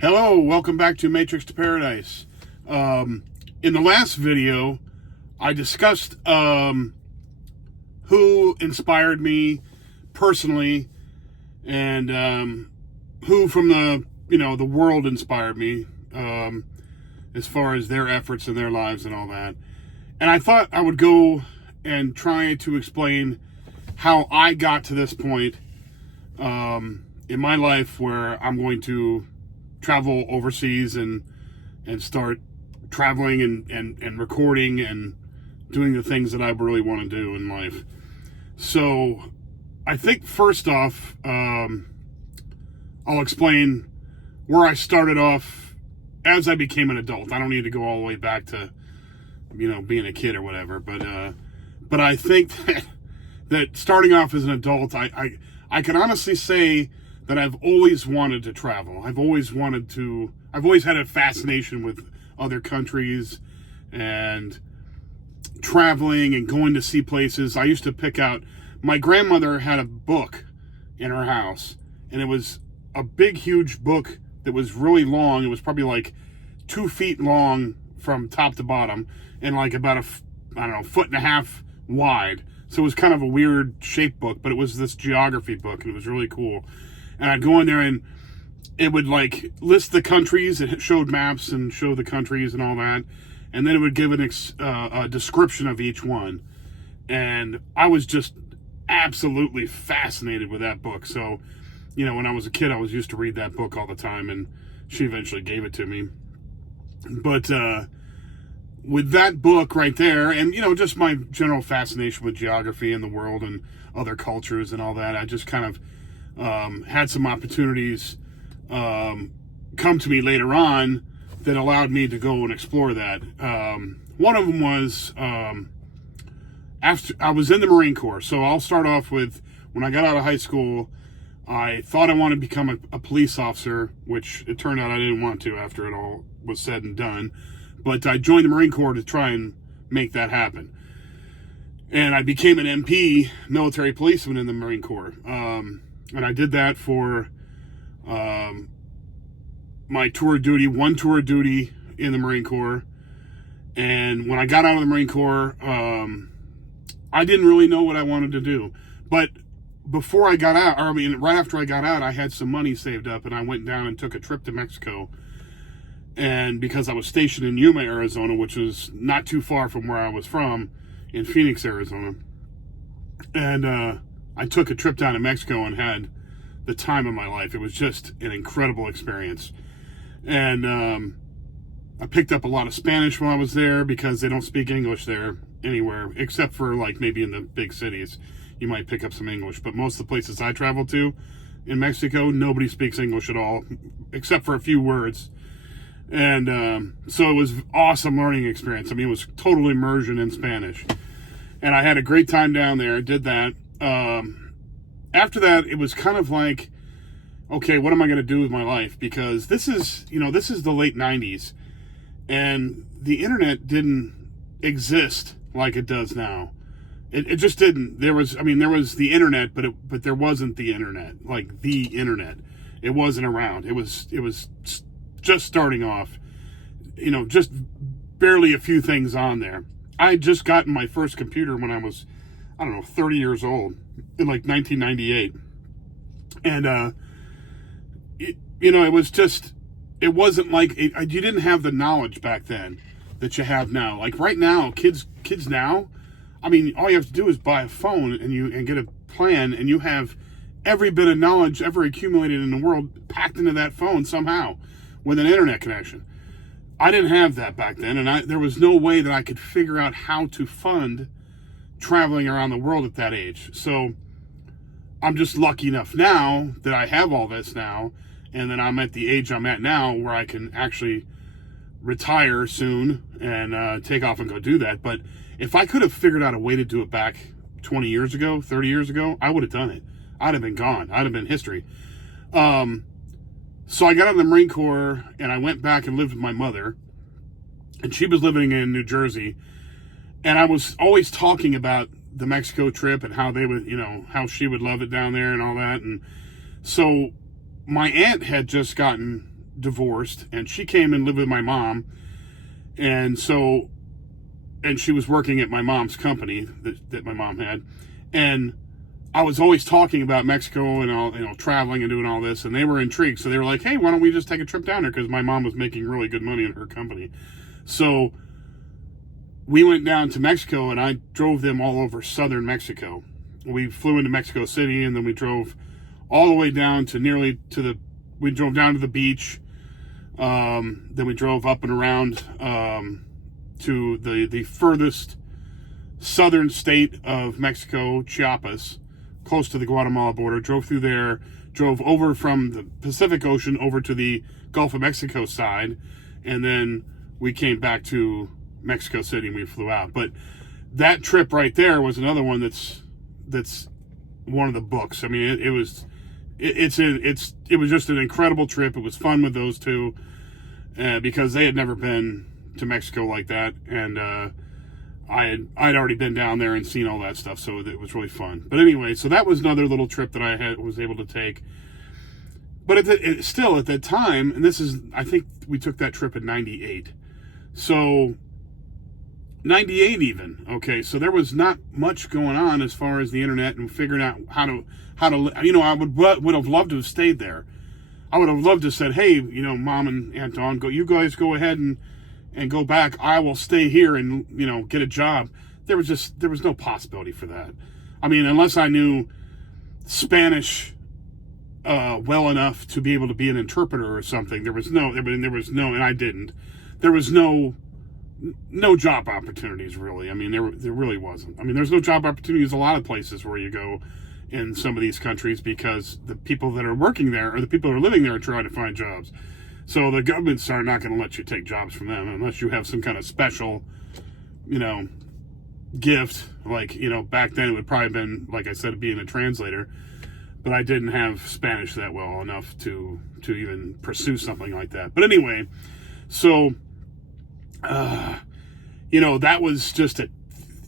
Hello, welcome back to Matrix to Paradise. In the last video, I discussed who inspired me personally, and who from the world inspired me, as far as their efforts in their lives and all that. And I thought I would go and try to explain how I got to this point in my life where I'm going to travel overseas and start traveling and recording and doing the things that I really want to do in life. So I think first off, I'll explain where I started off as I became an adult. I don't need to go all the way back to, being a kid or whatever, but I think that starting off as an adult, I can honestly say that I've always wanted to travel. I've always had a fascination with other countries and traveling and going to see places. I used to pick out, my grandmother had a book in her house, and it was a big, huge book that was really long. It was probably like 2 feet long from top to bottom and like about a foot and a half wide. So it was kind of a weird shaped book, but it was this geography book, and it was really cool. And I'd go in there and it would like list the countries. It showed maps and showed the countries and all that. And then it would give a description of each one. And I was just absolutely fascinated with that book. So, when I was a kid, I was used to read that book all the time, and she eventually gave it to me. But with that book right there, and, just my general fascination with geography and the world and other cultures and all that, I just kind of had some opportunities come to me later on that allowed me to go and explore that. One of them was after I was in the Marine Corps. So I'll start off with, when I got out of high school, I thought I wanted to become a police officer, which it turned out I didn't want to after it all was said and done. But I joined the Marine Corps to try and make that happen. And I became an MP, military policeman in the Marine Corps. And I did that for my tour of duty, one tour of duty in the Marine Corps. And when I got out of the Marine Corps, I didn't really know what I wanted to do. But before I got out, right after I got out, I had some money saved up, and I went down and took a trip to Mexico. And because I was stationed in Yuma, Arizona, which was not too far from where I was from, in Phoenix, Arizona. And I took a trip down to Mexico and had the time of my life. It was just an incredible experience. And I picked up a lot of Spanish while I was there, because they don't speak English there anywhere, except for like maybe in the big cities. You might pick up some English, but most of the places I traveled to in Mexico, nobody speaks English at all, except for a few words. And so it was an awesome learning experience. It was total immersion in Spanish. And I had a great time down there. I did that. After that, it was kind of like, okay, what am I going to do with my life? Because this is the late 90s, and the internet didn't exist like it does now. It just didn't. There was the internet, but there wasn't the internet, like the internet. It wasn't around. It was just starting off, just barely a few things on there. I had just gotten my first computer when I was, 30 years old, in like 1998. And, it wasn't like, you didn't have the knowledge back then that you have now. Like right now, kids now, all you have to do is buy a phone and get a plan, and you have every bit of knowledge ever accumulated in the world packed into that phone somehow with an internet connection. I didn't have that back then, and there was no way that I could figure out how to fund traveling around the world at that age. So I'm just lucky enough now that I have all this now, and that I'm at the age I'm at now where I can actually retire soon and take off and go do that. But if I could have figured out a way to do it back 20 years ago, 30 years ago, I would have done it. I'd have been gone. I'd have been history. So I got out of the Marine Corps, and I went back and lived with my mother, and she was living in New Jersey. And I was always talking about the Mexico trip and how they would, how she would love it down there and all that. And so my aunt had just gotten divorced, and she came and lived with my mom. And so, and she was working at my mom's company that my mom had. And I was always talking about Mexico and all, traveling and doing all this, and they were intrigued. So they were like, hey, why don't we just take a trip down there? Because my mom was making really good money in her company. So we went down to Mexico, and I drove them all over southern Mexico. We flew into Mexico City, and then we drove all the way down to we drove down to the beach. Then we drove up and around to the furthest southern state of Mexico, Chiapas, close to the Guatemala border. Drove through there, drove over from the Pacific Ocean over to the Gulf of Mexico side, and then we came back to Mexico City and we flew out. But that trip right there was another one that's one of the books. I mean, it was just an incredible trip. It was fun with those two because they had never been to Mexico like that, and I'd already been down there and seen all that stuff, so it was really fun. But anyway, so that was another little trip that I was able to take. But still at that time, and I think we took that trip in '98. So 98 even. Okay, so there was not much going on as far as the internet and figuring out how to I would have loved to have stayed there. I would have loved to have said, hey, Mom and Aunt Dawn, you guys go ahead and go back. I will stay here and, get a job. There was no possibility for that. I mean, unless I knew Spanish well enough to be able to be an interpreter or something, and I didn't. There was no job opportunities, really. I mean, there really wasn't. I mean, there's no job opportunities a lot of places where you go in some of these countries because the people that are working there or the people that are living there are trying to find jobs. So the governments are not going to let you take jobs from them unless you have some kind of special, gift. Like, back then it would probably have been, like I said, being a translator. But I didn't have Spanish that well enough to even pursue something like that. But anyway, so that was just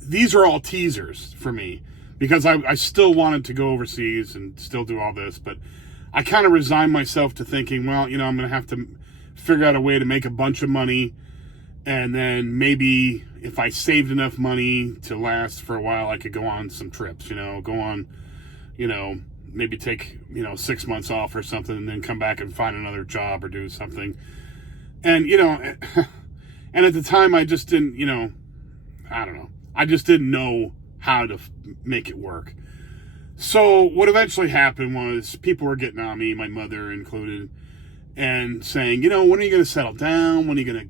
these are all teasers for me because I still wanted to go overseas and still do all this, but I kind of resigned myself to thinking, well, I'm going to have to figure out a way to make a bunch of money, and then maybe if I saved enough money to last for a while, I could go on some trips, go on, maybe take, 6 months off or something, and then come back and find another job or do something. And, and at the time, I just didn't, I don't know. I just didn't know how to make it work. So what eventually happened was people were getting on me, my mother included, and saying, when are you going to settle down? When are you going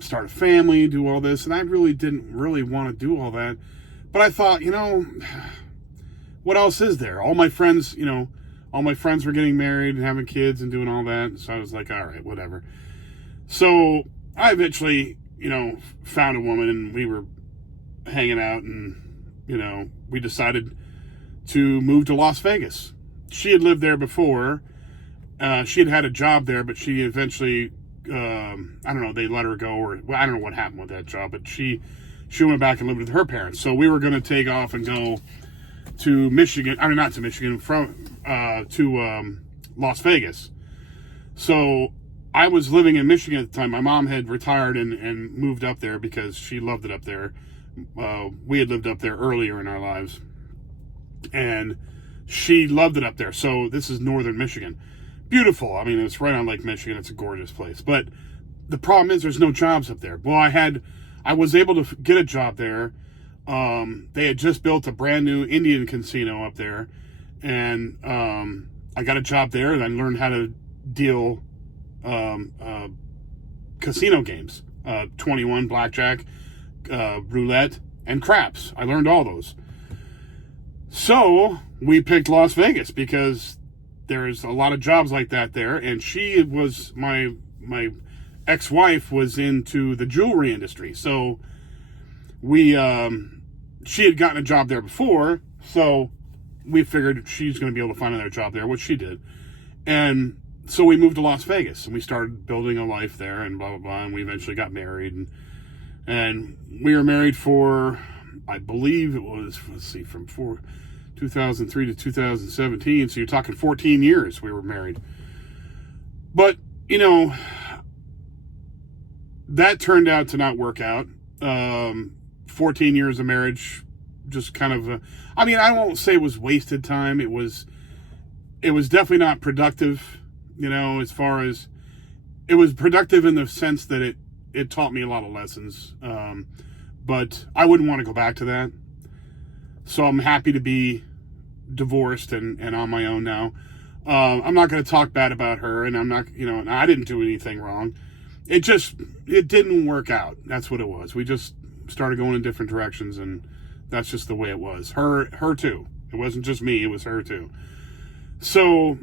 to start a family, do all this? And I really didn't really want to do all that. But I thought, what else is there? All my friends were getting married and having kids and doing all that. So I was like, all right, whatever. So I eventually, found a woman and we were hanging out and, we decided to move to Las Vegas. She had lived there before. She had a job there, but she eventually, I don't know, they let her go, or I don't know what happened with that job, but she went back and lived with her parents. So we were going to take off and go to Michigan, I mean, not to Michigan, to Las Vegas. So I was living in Michigan at the time. My mom had retired and moved up there because she loved it up there. We had lived up there earlier in our lives, and she loved it up there. So this is northern Michigan. Beautiful. I mean, it's right on Lake Michigan. It's a gorgeous place. But the problem is there's no jobs up there. Well, I was able to get a job there. They had just built a brand new Indian casino up there, and I got a job there, and I learned how to deal casino games, 21, blackjack, roulette, and craps. I learned all those. So we picked Las Vegas because there's a lot of jobs like that there, and she was my ex-wife was into the jewelry industry, so she had gotten a job there before, so we figured she's going to be able to find another job there, which she did. And so we moved to Las Vegas, and we started building a life there, and blah, blah, blah, and we eventually got married. And we were married for, I believe it was, from 2003 to 2017, so you're talking 14 years we were married. But you know, that turned out to not work out. 14 years of marriage, just kind of, I mean, I won't say it was wasted time. It was definitely not productive, as far as, it was productive in the sense that it taught me a lot of lessons. But I wouldn't want to go back to that. So I'm happy to be divorced and on my own now. I'm not going to talk bad about her, and I'm not, and I didn't do anything wrong. It didn't work out. That's what it was. We just started going in different directions, and that's just the way it was. Her too. It wasn't just me, it was her too. So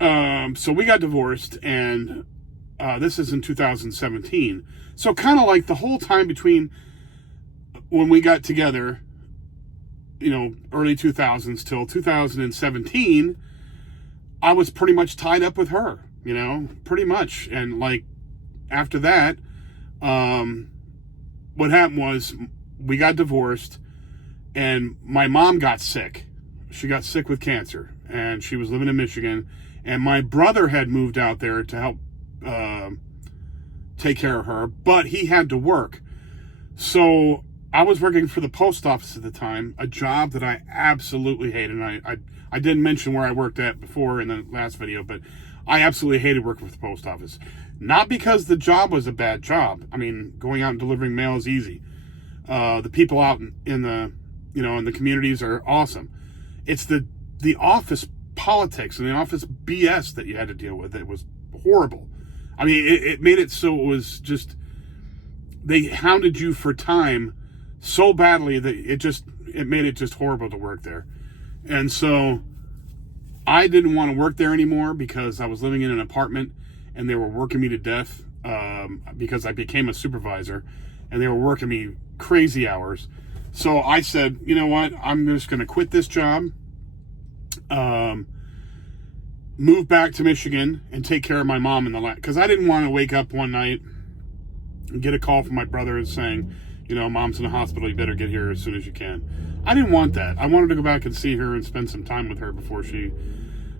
we got divorced, and this is in 2017. So kind of like the whole time between when we got together, early 2000s till 2017, I was pretty much tied up with her, pretty much. And like after that, what happened was we got divorced, and my mom got sick. She got sick with cancer, and she was living in Michigan, and my brother had moved out there to help take care of her, but he had to work. So I was working for the post office at the time, a job that I absolutely hated. And I didn't mention where I worked at before in the last video, but I absolutely hated working for the post office. Not because the job was a bad job. I mean, going out and delivering mail is easy. The people out in the, in the communities are awesome. It's the office politics and the office BS that you had to deal with. It was horrible. I mean, it made it so it was just, they hounded you for time so badly that it made it just horrible to work there. And so I didn't want to work there anymore because I was living in an apartment and they were working me to death because I became a supervisor and they were working me crazy hours. So I said, you know what, I'm just going to quit this job, move back to Michigan and take care of my mom in the lab. Because I didn't want to wake up one night and get a call from my brother saying, mom's in the hospital, you better get here as soon as you can. I didn't want that. I wanted to go back and see her and spend some time with her before she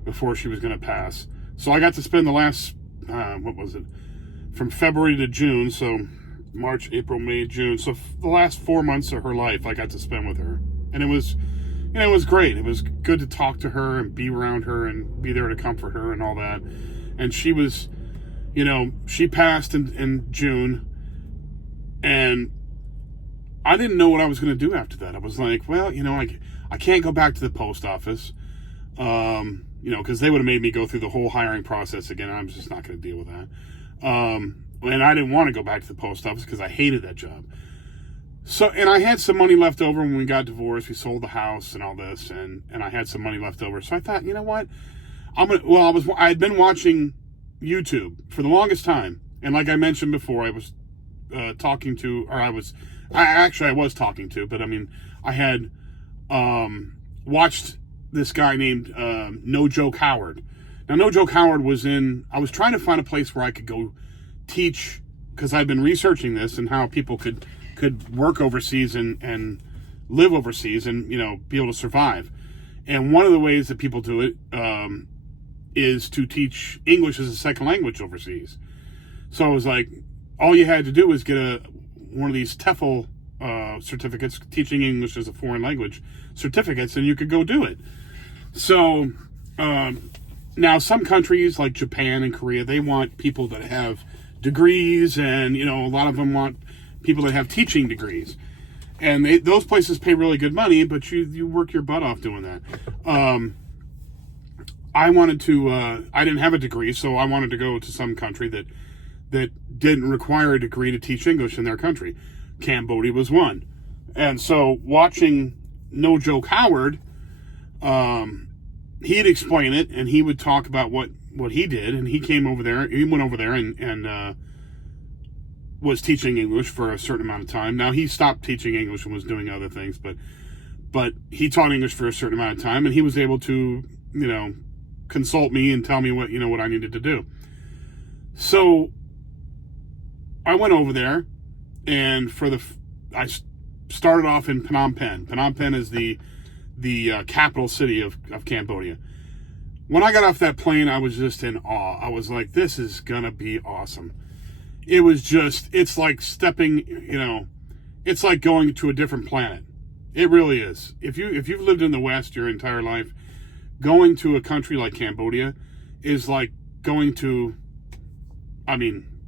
was going to pass. So I got to spend the last, from February to June, so March, April, May, June. So the last 4 months of her life I got to spend with her. And it was, it was great. It was good to talk to her and be around her and be there to comfort her and all that. And she was, she passed in June, and I didn't know what I was going to do after that. I was like, well, I can't go back to the post office, because they would have made me go through the whole hiring process again. I'm just not going to deal with that. And I didn't want to go back to the post office because I hated that job. So, and I had some money left over when we got divorced. We sold the house and all this, and I had some money left over. So I thought, you know what? I had been watching YouTube for the longest time. And like I mentioned before, I was talking to, I was talking to, but I mean, I had watched this guy named No Joke Howard. Now, No Joke Howard I was trying to find a place where I could go teach, because I've been researching this and how people could work overseas and live overseas and, be able to survive. And one of the ways that people do it is to teach English as a second language overseas. So I was like, all you had to do was get one of these TEFL certificates, teaching English as a foreign language certificates, and you could go do it. So now some countries like Japan and Korea, they want people that have degrees, and a lot of them want people that have teaching degrees, and those places pay really good money, but you work your butt off doing that. I wanted to, I didn't have a degree, so I wanted to go to some country that didn't require a degree to teach English in their country. Cambodia was one. And so watching No Joke Howard, he'd explain it, and he would talk about what he did, and he went over there and was teaching English for a certain amount of time. Now, he stopped teaching English and was doing other things, but he taught English for a certain amount of time, and he was able to, consult me and tell me what I needed to do. So I went over there, and I started off in Phnom Penh. Phnom Penh is the capital city of Cambodia. when I got off that plane, I was just in awe. I was like, this is going to be awesome. It was just, it's like stepping, it's like going to a different planet. It really is. If you've lived in the West your entire life, going to a country like Cambodia is like going to,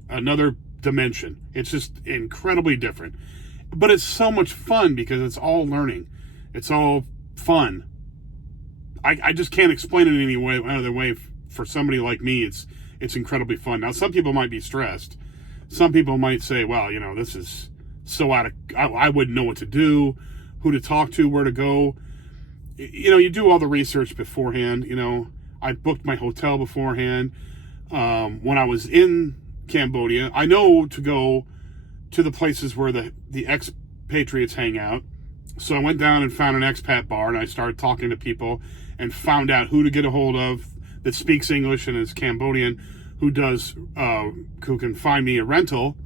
another dimension. It's just incredibly different. But it's so much fun because it's all learning. It's all fun. I just can't explain it any other way. For somebody like me, it's incredibly fun. Now, some people might be stressed. Some people might say, well, this is so I wouldn't know what to do, who to talk to, where to go. You do all the research beforehand. I booked my hotel beforehand. When I was in Cambodia, I know to go to the places where the expatriates hang out. So I went down and found an expat bar, and I started talking to people and found out who to get a hold of that speaks English and is Cambodian, who can find me a rental.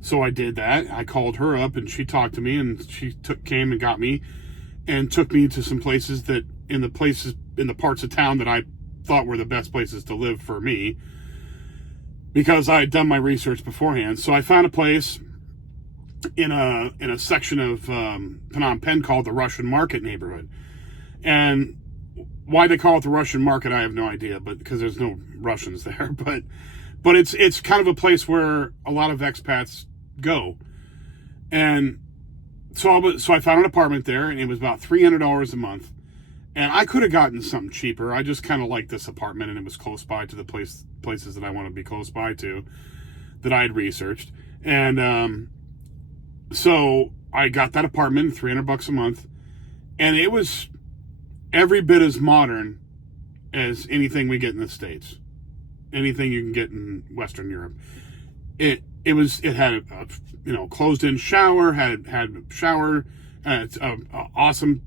So I did that. I called her up, and she talked to me, and she came and got me and took me to some places in the parts of town that I thought were the best places to live for me, because I had done my research beforehand. So I found a place in a section of Phnom Penh called the Russian Market neighborhood. And why they call it the Russian Market, I have no idea, but because there's no Russians there. But it's kind of a place where a lot of expats go. And so I found an apartment there, and it was about $300 a month. And I could have gotten something cheaper. I just kind of liked this apartment, and it was close by to the places that I want to be close by to, that I had researched. And so I got that apartment, $300 a month, and it was every bit as modern as anything we get in the States, anything you can get in Western Europe. It had a closed-in shower, had shower, awesome,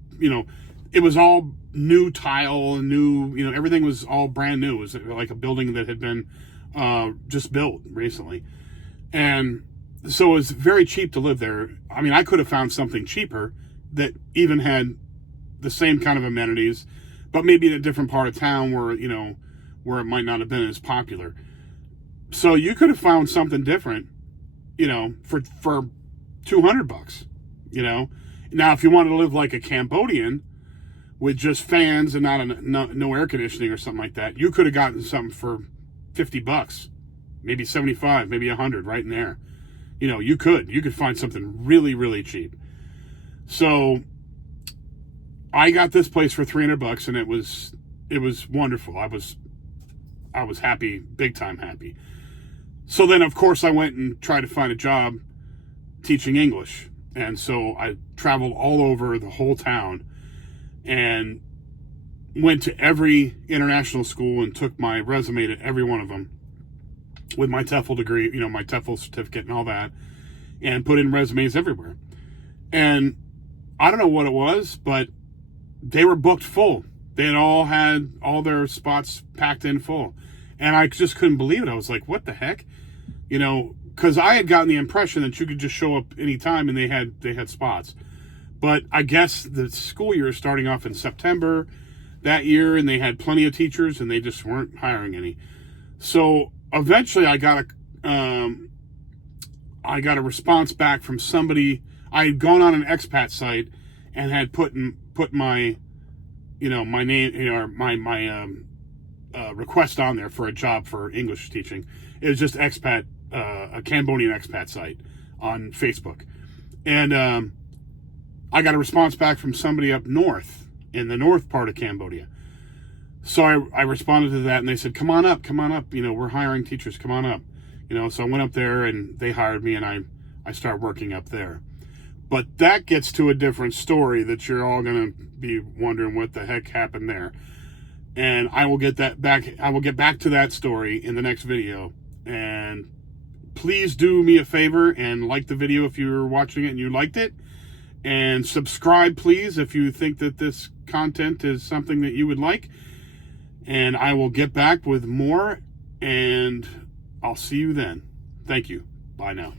it was all new tile and new, everything was all brand new. It was like a building that had been just built recently. And so it was very cheap to live there. I could have found something cheaper that even had the same kind of amenities, but maybe in a different part of town where it might not have been as popular. So you could have found something different, for $200, Now, if you wanted to live like a Cambodian with just fans and no air conditioning or something like that, you could have gotten something for $50, maybe 75, maybe 100, right in there. You could find something really, really cheap. So I got this place for $300, and it was wonderful. I was happy, big time happy. So then, of course, I went and tried to find a job teaching English. And so I traveled all over the whole town and went to every international school and took my resume to every one of them with my TEFL degree, my TEFL certificate and all that, and put in resumes everywhere. And I don't know what it was, but they were booked full. They had all their spots packed in full. And I just couldn't believe it. I was like, what the heck? Because I had gotten the impression that you could just show up anytime and they had spots. But I guess the school year is starting off in September that year, and they had plenty of teachers, and they just weren't hiring any. So eventually I got a response back from somebody. I had gone on an expat site and had put my my name or my request on there for a job for English teaching. It was just expat, a Cambodian expat site on Facebook. And I got a response back from somebody up north, in the north part of Cambodia. So I responded to that, and they said, come on up, we're hiring teachers, come on up. So I went up there, and they hired me, and I started working up there. But that gets to a different story that you're all going to be wondering what the heck happened there. And I will get back to that story in the next video. And please do me a favor and like the video if you're watching it and you liked it. And subscribe, please, if you think that this content is something that you would like. And I will get back with more, and I'll see you then. Thank you. Bye now.